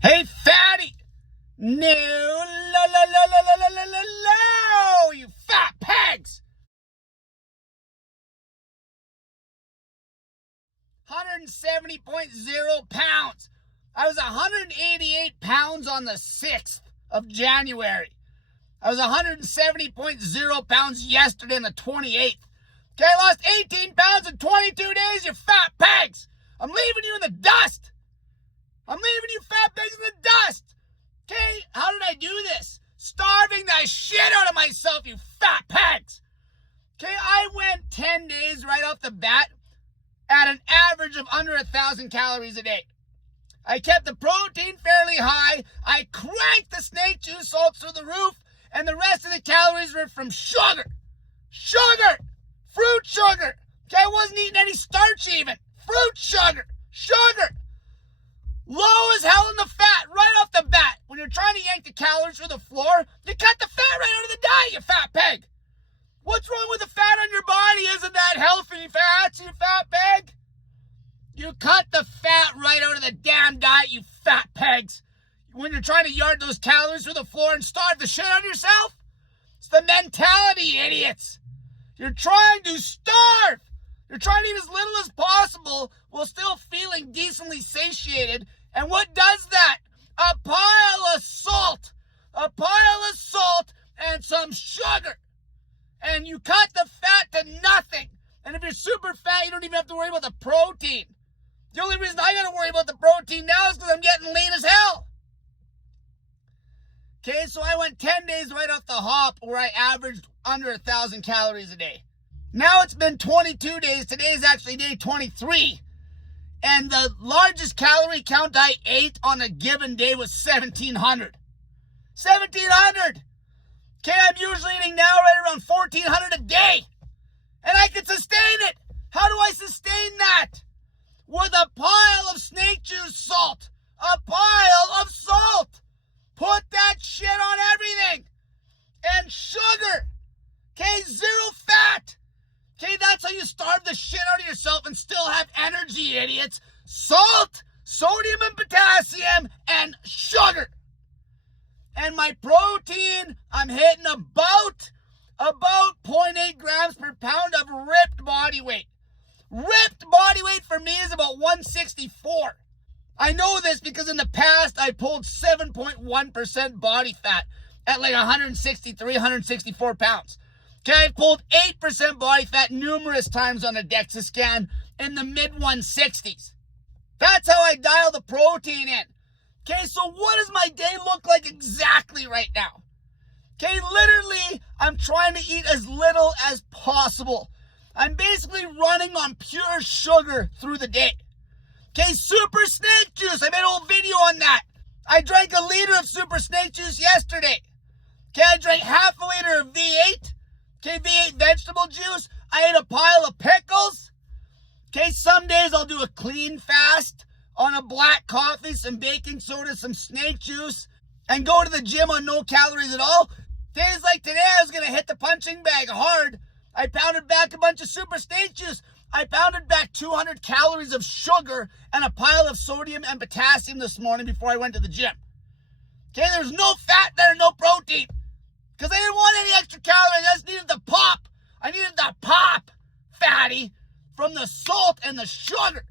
Hey, fatty! No, no, you fat pigs! 170.0 pounds. I was 188 pounds on the 6th of January. I was 170.0 pounds yesterday on the 28th. Okay, I lost 18 pounds in 22 days, you fat pigs! I'm leaving you in the dust! I'm leaving you fat pigs in the dust! Okay, how did I do this? Starving the shit out of myself, you fat pigs! Okay, I went 10 days right off the bat at an average of under 1,000 calories a day. I kept the protein fairly high. I cranked the snake juice salts through the roof, and the rest of the calories were from sugar. Sugar! Fruit sugar! Okay, I wasn't eating any starch even. Fruit sugar! Sugar! Low as hell in the fat right off the bat. When you're trying to yank the calories from the floor, you cut the fat right out of the diet, you fat pig. What's wrong with the fat on your body? Isn't that healthy fats, you fat pig? You cut the fat right out of the damn diet, you fat pigs. When you're trying to yard those calories through the floor and starve the shit out of yourself? It's the mentality, idiots. You're trying to starve. You're trying to eat as little as possible while still feeling decently satiated. And what does that? A pile of salt. A pile of salt and some sugar. And you cut the fat to nothing. And if you're super fat, you don't even have to worry about the protein. The only reason I got to worry about the protein now is because I'm getting lean as hell. Okay, so I went 10 days right off the hop where I averaged under 1,000 calories a day. Now it's been 22 days. Today is actually day 23. And the largest calorie count I ate on a given day was 1,700. 1,700! Okay, I'm usually eating now right around 1,400 a day. And I can sustain it. How do I sustain that? With a pile of snake juice salt. A pile of salt. Put that shit on everything. And sugar. Okay, zero fat. Okay, that's how you starve the shit out of yourself and still have energy, idiots. Salt, sodium and potassium, and sugar. And my protein, I'm hitting about 0.8 grams per pound of ripped body weight. Ripped body weight for me is about 164. I know this because in the past I pulled 7.1% body fat at like 163, 164 pounds. Okay, I've pulled 8% body fat numerous times on a DEXA scan in the mid-160s. That's how I dial the protein in. Okay, so what does my day look like exactly right now? Okay, literally, I'm trying to eat as little as possible. I'm basically running on pure sugar through the day. Okay, super snake juice. I made a whole video on that. I drank a liter of super snake juice yesterday. Okay, I drank half a liter of V8. Okay, V8 vegetable juice. I ate a pile of pickles. Okay, some days I'll do a clean fast on a black coffee, some baking soda, some snake juice, and go to the gym on no calories at all. Days like today, I was going to hit the punching bag hard. I pounded back a bunch of super snake juice. I pounded back 200 calories of sugar and a pile of sodium and potassium this morning before I went to the gym. Okay, there's no fat there, no protein. Because I didn't want any extra calories. I just needed the pop. I needed the pop, fatty, from the salt and the sugar.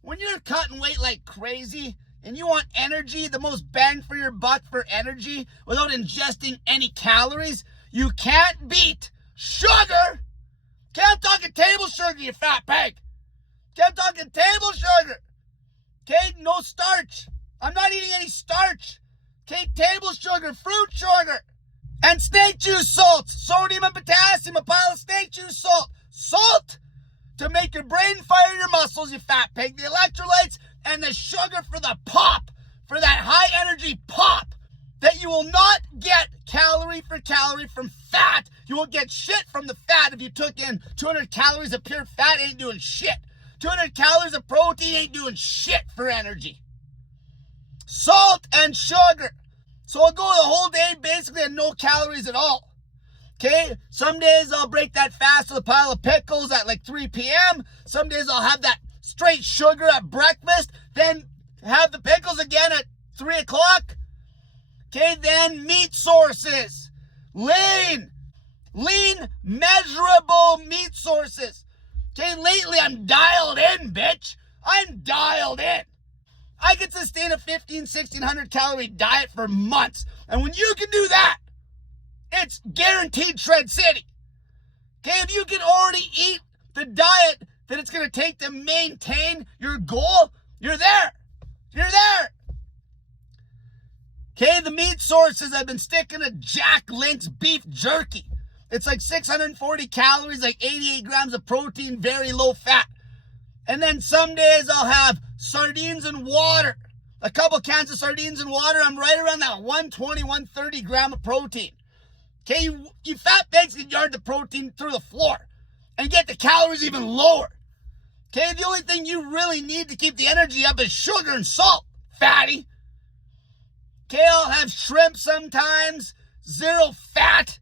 When you're cutting weight like crazy and you want energy, the most bang for your buck for energy without ingesting any calories, you can't beat sugar. Okay, I'm talking table sugar, you fat pig. Okay, I'm talking table sugar. Okay, no starch. I'm not eating any starch. Okay, table sugar, fruit sugar. And snake juice salts, sodium and potassium, a pile of snake juice salt. Salt to make your brain fire your muscles, you fat pig. The electrolytes and the sugar for the pop, for that high energy pop that you will not get calorie for calorie from fat. You won't get shit from the fat. If you took in 200 calories of pure fat, ain't doing shit. 200 calories of protein ain't doing shit for energy. Salt and sugar. So I'll go the whole day basically on no calories at all. Okay? Some days I'll break that fast with a pile of pickles at like 3 p.m. Some days I'll have that straight sugar at breakfast, then have the pickles again at 3 o'clock. Okay, then meat sources. Lean, measurable meat sources. Okay, lately I'm dialed in, bitch. I'm dialed in. I can sustain a 1,500-1,600 calorie diet for months. And when you can do that, it's guaranteed Shred City. Okay, if you can already eat the diet that it's going to take to maintain your goal, you're there. You're there. Okay, the meat sources, I've been sticking to Jack Link's beef jerky. It's like 640 calories, like 88 grams of protein, very low fat. And then some days I'll have sardines and water. A couple cans of sardines and water, I'm right around that 120, 130 gram of protein. Okay, you fat pigs can yard the protein through the floor and get the calories even lower. Okay, the only thing you really need to keep the energy up is sugar and salt, fatty. Okay, I'll have shrimp sometimes, 0 fat.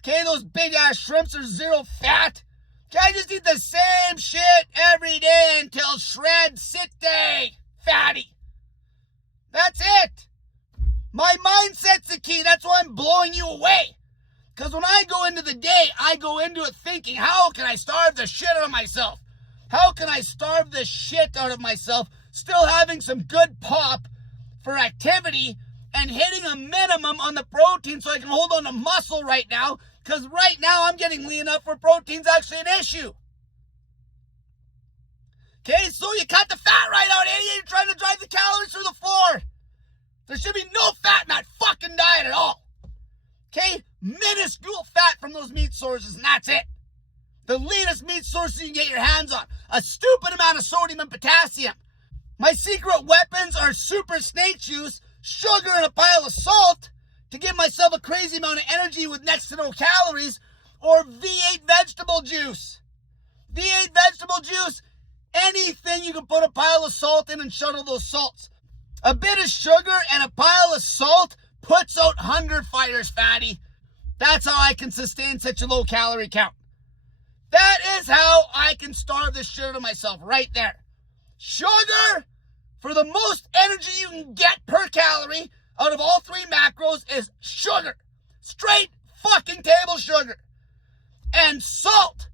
Okay, those big ass shrimps are 0 fat. Okay, I just eat the same shit every day until Shred City, fatty. That's it. My mindset's the key. That's why I'm blowing you away. Because when I go into the day, I go into it thinking, how can I starve the shit out of myself? How can I starve the shit out of myself, still having some good pop for activity and hitting a minimum on the protein so I can hold on to muscle right now, because right now I'm getting lean enough where protein's actually an issue. Okay, so you cut the fat right out, idiot. You're trying to drive the calories through the floor. There should be no fat in that fucking diet at all. Okay, minuscule fat from those meat sources, and that's it. The leanest meat sources you can get your hands on. A stupid amount of sodium and potassium. My secret weapons are super snake juice, sugar, and a pile of salt to give myself a crazy amount of energy with next to no calories, or V8 vegetable juice. V8 vegetable juice, anything you can put a pile of salt in and shuttle those salts. A bit of sugar and a pile of salt puts out hunger fighters, fatty. That's how I can sustain such a low calorie count. That is how I can starve this shit out of myself right there. Sugar, for the most energy you can get per calorie out of all 3 macros, is sugar. Straight fucking table sugar. And salt,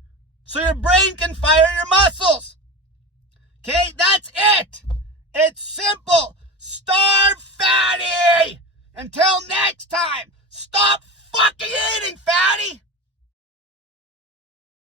so your brain can fire your muscles. Okay, that's it. It's simple. Starve, fatty. Until next time, stop fucking eating, fatty.